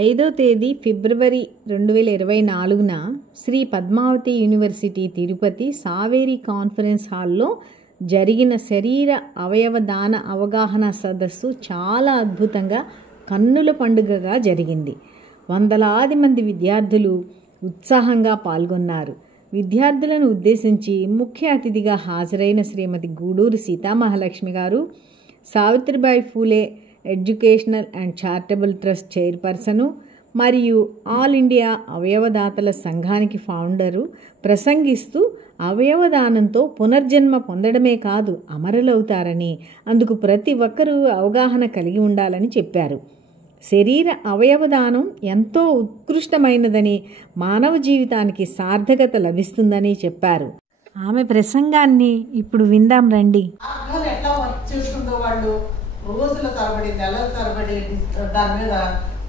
5వ తేదీ ఫిబ్రవరి 2024న Shri Padmavati university Tirupati Saveri conference హాల్లో జరిగిన శరీర అవయవ దాన అవగాహన సదస్సు చాలా అద్భుతంగా కన్నుల పండుగగా జరిగింది. వందలాది మంది విద్యార్థులు ఉత్సాహంగా పాల్గొన్నారు. విద్యార్థులను ఉద్దేశించి ముఖ్య అతిథిగా హాజరైన శ్రీమతి గూడూరు సీతామహాలక్ష్మి గారు, Savitribai Phule educational and charitable trust చైర్పర్సను మరియు ఆల్ ఇండియా అవయవదాతల సంఘానికి ఫౌండరు ప్రసంగిస్తూ అవయవదానంతో పునర్జన్మ పొందడమే కాదు అమరులవుతారని, అందుకు ప్రతి ఒక్కరూ అవగాహన కలిగి ఉండాలని చెప్పారు. శరీర అవయవదానం ఎంతో ఉత్కృష్టమైనదని, మానవ జీవితానికి సార్థకత లభిస్తుందని చెప్పారు. ఆమె ప్రసంగాన్ని ఇప్పుడు విందాం రండి. ఎట్లా వర్క్ చేస్తుందో వాళ్ళు రోజుల తరబడి నెలల తరబడి దాని మీద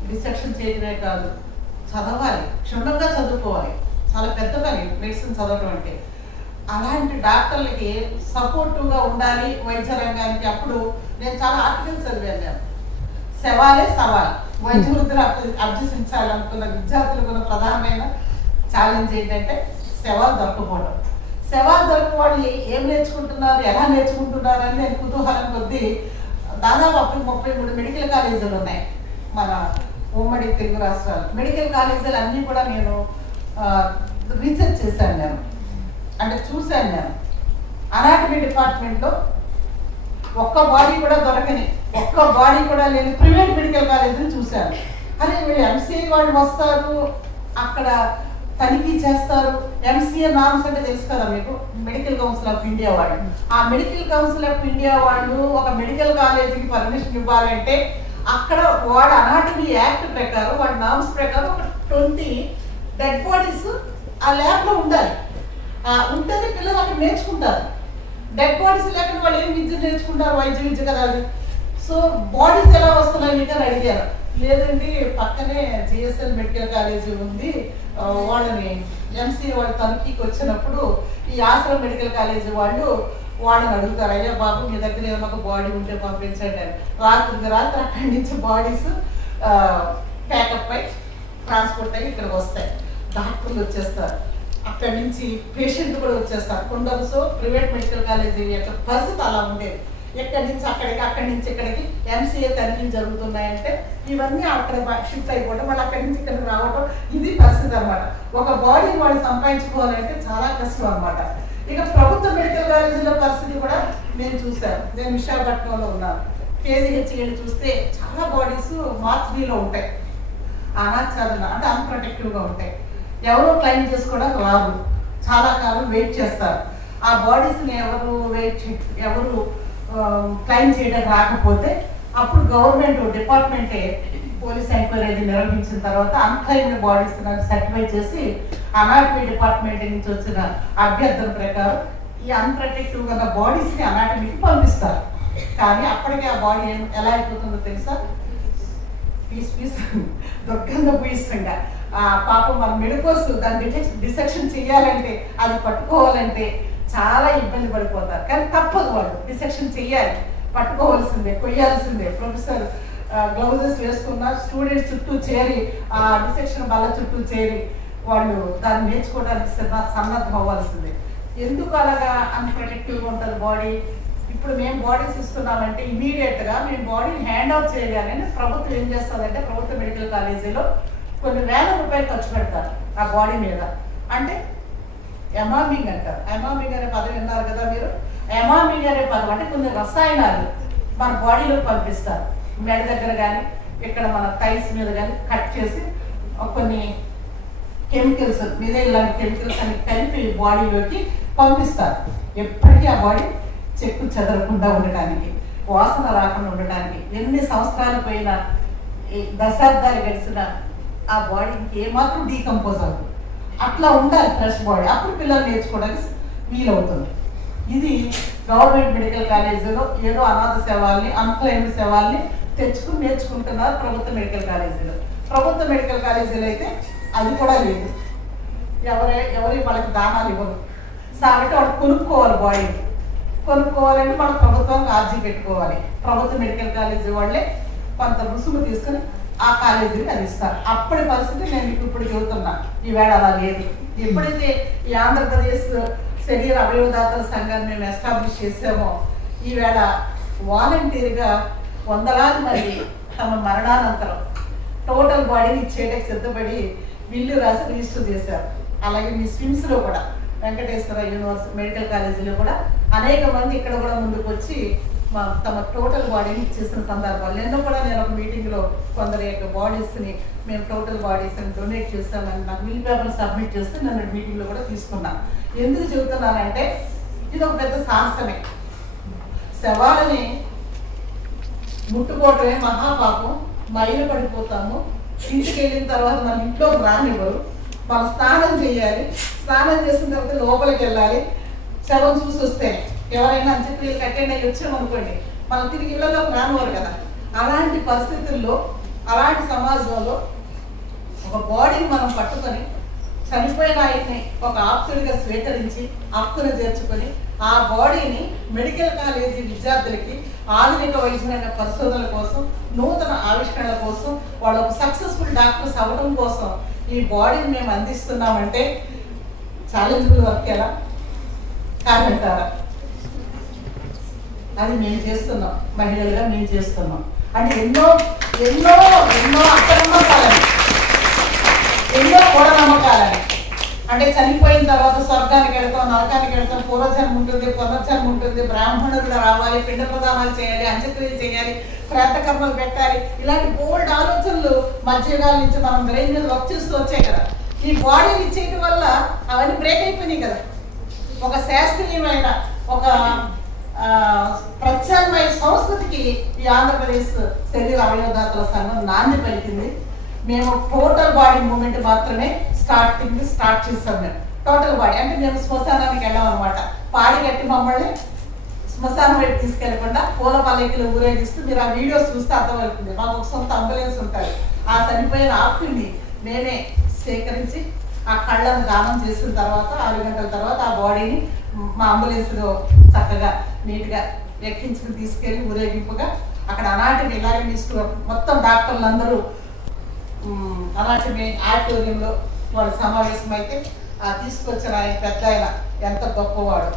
డిసెక్షన్ చేయడమే కాదు, చదవాలి, క్షుణ్ణంగా చదువుకోవాలి. చాలా పెద్ద పని మెడిసిన్ చదవడం అంటే. అలాంటి డాక్టర్లకి సపోర్టివ్గా ఉండాలి వైద్య రంగానికి. అప్పుడు నేను చాలా ఆర్టికల్స్ చదివాను. శవాలే సవాల్, వైద్య వృత్తిని అభ్యసించాలనుకున్న విద్యార్థులకు ఉన్న ప్రధానమైన ఛాలెంజ్ ఏంటంటే శవాలు దొరకపోవడం. శవాలు దొరకని వాళ్ళు ఏం నేర్చుకుంటున్నారు, ఎలా నేర్చుకుంటున్నారు అని నేను కుతూహలం కొద్దీ దాదాపు 33 మెడికల్ కాలేజీలు ఉన్నాయి మన ఉమ్మడి తెలుగు రాష్ట్రాలు. మెడికల్ కాలేజీలు అన్నీ కూడా నేను రీసెర్చ్ చేశాను. నేను అంటే చూశాను. నేను అనాటమీ డిపార్ట్మెంట్లో ఒక్క బాడీ కూడా దొరకని, ఒక్క బాడీ కూడా లేని ప్రైవేట్ మెడికల్ కాలేజీని చూశాను. అదే వీళ్ళు ఎంసీఏ వాళ్ళు వస్తారు, అక్కడ తనిఖీ చేస్తారు. ఎంసీఏ నామ్స్ అంటే తెలుసు కదా మీకు, మెడికల్ కౌన్సిల్ ఆఫ్ ఇండియా వాళ్ళు. ఆ మెడికల్ కౌన్సిల్ ఆఫ్ ఇండియా వాళ్ళు ఒక మెడికల్ కాలేజీకి పర్మిషన్ ఇవ్వాలంటే అక్కడ వాడు అనాటమీ యాక్ట్ ప్రకారం, వాడి నామ్స్ ప్రకారం ఒక 20 డెడ్ బాడీస్ ఆ ల్యాబ్లో ఉండాలి. ఉంటేనే పిల్లలు అక్కడ నేర్చుకుంటారు. డెడ్ బాడీస్ లేకుండా వాళ్ళు ఏం విద్య నేర్చుకుంటారు, వైద్య విద్య కదా అది. సో బాడీస్ ఎలా వస్తున్నాయి మీకు అని అడిగారు. లేదండి పక్కనే జిఎస్ఎల్ మెడికల్ కాలేజీ ఉంది, వాళ్ళని ఎంసీ వాళ్ళు తనిఖీకి వచ్చినప్పుడు ఈ ఆశ్రమ మెడికల్ కాలేజీ వాళ్ళని అడుగుతారు, అయ్యా బాబు మీ దగ్గర ఏదైనా ఒక బాడీ ఉంటే పంపించండి అని. రాత్రికి రాత్రి అక్కడి నుంచి బాడీస్ ప్యాకప్ అయి ట్రాన్స్పోర్ట్ అయ్యి ఇక్కడికి వస్తాయి. డాక్టర్లు వచ్చేస్తారు, అక్కడి నుంచి పేషెంట్ కూడా వచ్చేస్తారు. కొందరు ప్రైవేట్ మెడికల్ కాలేజీ యొక్క పరిస్థితి అలా ఉండేది. ఎక్కడి నుంచి అక్కడికి, అక్కడి నుంచి ఇక్కడికి ఎంసీఏ తనిఖీలు జరుగుతున్నాయంటే ఇవన్నీ అక్కడ షిఫ్ట్ అయిపోవడం, వాళ్ళు అక్కడి నుంచి ఇక్కడికి రావడం, ఇది పరిస్థితి అనమాట. ఒక బాడీని వాళ్ళు సంపాదించుకోవాలంటే చాలా కష్టం అనమాట. ఇక ప్రభుత్వ మెడికల్ కాలేజీలో పరిస్థితి కూడా నేను చూశాను. నేను విశాఖపట్నంలో ఉన్నాను. కేజీహెచ్ వెళ్ళి చూస్తే చాలా బాడీస్ మార్చిలో ఉంటాయి, అనాచారణ అంటే అన్ప్రొటెక్టివ్గా ఉంటాయి. ఎవరో క్లెయిమ్ చేసుకోవడానికి రాదు, చాలా కాలం వెయిట్ చేస్తారు. ఆ బాడీస్ని ఎవరు క్లెయిమ్ చేయడానికి రాకపోతే అప్పుడు గవర్నమెంట్ డిపార్ట్మెంటే పోలీస్ ఎంక్వైరీ నిర్వహించిన తర్వాత అన్క్లెయిమ్డ్ బాడీస్ సర్టిఫై చేసి అనాటమీ డిపార్ట్మెంట్ నుంచి వచ్చిన అభ్యర్థన ప్రకారం ఈ అన్ప్రొటెక్టివ్గా ఉన్న బాడీస్ని అనాటమీకి పంపిస్తారు. కానీ అప్పటికే ఆ బాడీ ఎలా అయిపోతుందో తెలుసా, పీస్ దొక్కంగా పూయిస్తుండగా పాపం మన మెడికోస్ దాన్ని డిసెక్షన్ చేయాలంటే, అది పట్టుకోవాలంటే చాలా ఇబ్బంది పడిపోతారు. కానీ తప్పదు, వాళ్ళు డిసెక్షన్ చెయ్యాలి, పట్టుకోవాల్సిందే, కొయ్యాల్సిందే. ప్రొఫెసర్ గ్లౌజెస్ వేసుకున్న స్టూడెంట్స్ చుట్టూ చేరి ఆ డిసెక్షన్ బల్ల చుట్టూ చేరి వాళ్ళు దాన్ని నేర్చుకోవడానికి సన్నద్ధం అవ్వాల్సిందే. ఎందుకు అలాగా అన్ప్రొటెక్టివ్గా ఉంటుంది బాడీ? ఇప్పుడు మేము బాడీస్ ఇస్తున్నామంటే ఇమీడియట్గా మేము బాడీని హ్యాండ్ అవుట్ చేయాలి అని ప్రభుత్వం ఏం చేస్తుందంటే, ప్రభుత్వ మెడికల్ కాలేజీలో కొన్ని వేల రూపాయలు ఖర్చు పెడతారు ఆ బాడీ మీద. అంటే ఎమామింగ్ అంటారు. ఎమామింగ్ అనే పదం విన్నారు కదా మీరు. ఎమామింగ్ అనే పదం అంటే కొన్ని రసాయనాలు మన బాడీలో పంపిస్తారు. మెడ దగ్గర కానీ ఇక్కడ మన థైస్ మీద కానీ కట్ చేసి కొన్ని కెమికల్స్ మీద ఇలాంటి కెమికల్స్ అని కలిపి బాడీలోకి పంపిస్తారు. ఎప్పటికీ ఆ బాడీ చెక్కు చెదరకుండా ఉండటానికి, వాసన రాకుండా ఉండటానికి. ఎన్ని సంవత్సరాలు పోయినా, దశాబ్దాలు గడిచిన ఆ బాడీ ఏమాత్రం డీకంపోజ్ అవుతుంది. అట్లా ఉండాలి ఫ్రెష్ బాడీ, అప్పుడు పిల్లలు నేర్చుకోవడానికి వీలవుతుంది. ఇది గవర్నమెంట్ మెడికల్ కాలేజీలో ఏదో అనాథ శవాల్ని, అన్క్లెయిమ్డ్ శవాల్ని తెచ్చుకుని నేర్చుకుంటున్నారు ప్రభుత్వ మెడికల్ కాలేజీలో. ప్రభుత్వ మెడికల్ కాలేజీలో అయితే అది కూడా లేదు. ఎవరి వాళ్ళకి దానాలు ఇవ్వరు. కాబట్టి వాళ్ళు కొనుక్కోవాలి, బాడీ కొనుక్కోవాలంటే మనం ప్రభుత్వానికి ఆర్జీ పెట్టుకోవాలి. ప్రభుత్వ మెడికల్ కాలేజీ వాళ్ళే కొంత రుసుము తీసుకుని ఆ కాలేజీకి అది ఇస్తారు. అప్పటి పరిస్థితి నేను ఇప్పుడు చెబుతున్నా, ఈవేళ అలా లేదు. ఎప్పుడైతే ఈ ఆంధ్రప్రదేశ్ శరీర అవయవదాతల సంఘాన్ని మేము ఎస్టాబ్లిష్ చేసామో ఈవేళ వాలంటీర్గా వందలాది మంది తమ మరణానంతరం టోటల్ బాడీని ఇచ్చేయడానికి సిద్ధపడి బిల్లు రాసి రిజిస్టర్ చేశారు. అలాగే మీ స్విమ్స్లో కూడా వెంకటేశ్వర యూనివర్సిటీ మెడికల్ కాలేజీలో కూడా అనేక మంది ఇక్కడ కూడా ముందుకు వచ్చి తమ టోటల్ బాడీని ఇచ్చేసిన సందర్భాలు నిన్న కూడా నేను ఒక మీటింగ్లో కొందరి యొక్క బాడీస్ని మేము టోటల్ బాడీస్ని డొనేట్ చేస్తామని నాకు బిల్ పేపర్ సబ్మిట్ చేస్తే నన్ను మీటింగ్లో కూడా తీసుకున్నాను. ఎందుకు చెబుతున్నానంటే ఇది ఒక పెద్ద సాహసమే. శవాలని ముట్టుకోవటమే మహాపాపం, మైలు పడిపోతాము. ఇంటికి వెళ్ళిన తర్వాత మన ఇంట్లోకి రానివ్వరు. మనం స్నానం చేయాలి, స్నానం చేసిన తర్వాత లోపలికి వెళ్ళాలి. శవం చూసి వస్తే ఎవరైనా అంత్యక్రియలకు అటెండ్ అయ్యి వచ్చామనుకోండి మనం తిరిగి ఇళ్లలోకి రానివ్వరు కదా. అలాంటి పరిస్థితుల్లో అలాంటి సమాజంలో ఒక బాడీని మనం పట్టుకొని చనిపోయిన ఆయన్ని ఒక ఆప్తుడిగా స్వీకరించి ఆప్తుని చేర్చుకొని ఆ బాడీని మెడికల్ కాలేజీ విద్యార్థులకి ఆధునిక వైద్య పరిశోధనల కోసం, నూతన ఆవిష్కరణల కోసం, వాళ్ళు ఒక సక్సెస్ఫుల్ డాక్టర్స్ అవ్వడం కోసం ఈ బాడీని మేము అందిస్తున్నామంటే ఛాలెంజబుల్ వర్క్ ఎలా కాదంటారా? అది మేము చేస్తున్నాం, మహిళలుగా మేము చేస్తున్నాం. అంటే ఎన్నో ఎన్నో ఎన్నో అపనమ్మకాలని, ఎన్నో మూఢనమ్మకాలని, అంటే చనిపోయిన తర్వాత స్వర్గానికి వెళ్తాం, నరకానికి వెళ్తాం, పూర్వజన్మ ఉంటుంది, పునర్జన్మ ఉంటుంది, బ్రాహ్మణులు రావాలి, పిండ ప్రదానాలు చేయాలి, అంత్యక్రియలు చేయాలి, శ్రాద్ధ కర్మలు పెట్టాలి, ఇలాంటి బోల్డ్ ఆలోచనలు మధ్యయుగాల నుంచి మనం బ్రెయిన్ మీద వర్క్ చేస్తూ వచ్చాయి కదా. ఈ బాడీని ఇచ్చేయటం వల్ల అవన్నీ బ్రేక్ అయిపోయినాయి కదా. ఒక శాస్త్రీయమైన ఒక ప్రత్యామ్నాయ సంస్కృతికి ఈ ఆంధ్రప్రదేశ్ శరీర అవయవదాతల సంఘం నాంది పలికింది. మేము టోటల్ బాడీ మూమెంట్ మాత్రమే స్టార్ట్ చేస్తాం. మేము టోటల్ బాడీ అంటే మేము శ్మశానానికి వెళ్ళాం అనమాట. పాడి కట్టి మమ్మల్ని శ్మశానం వైపు తీసుకెళ్లకుండా పూల పల్లెకిలో ఊరేగిస్తూ మీరు ఆ వీడియోస్ చూస్తే అర్థమవుతుంది. మాకు ఒక సొంత అంబులెన్స్ ఉంటుంది. ఆ చనిపోయిన ఆప్తుని నేనే సేకరించి ఆ కళ్ళను దానం చేసిన తర్వాత 6 గంటల తర్వాత ఆ బాడీని మా అంబులెన్స్లో చక్కగా నీట్గా ఎక్కించుకుని తీసుకెళ్ళి ఊరేగింపుగా అక్కడ అనాటమీ ఇలాగ మొత్తం డాక్టర్లు అందరూ అనాటమీ ఆడిటోరియంలో వాళ్ళు సమావేశం అయితే తీసుకొచ్చిన ఆయన పెద్ద ఆయన ఎంత గొప్పవాడు,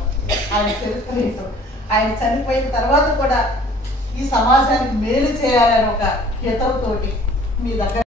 ఆయన చరిత్ర ఏంటో, ఆయన చనిపోయిన తర్వాత కూడా ఈ సమాజానికి మేలు చేయాలని ఒక హితవుతోటి మీ దగ్గర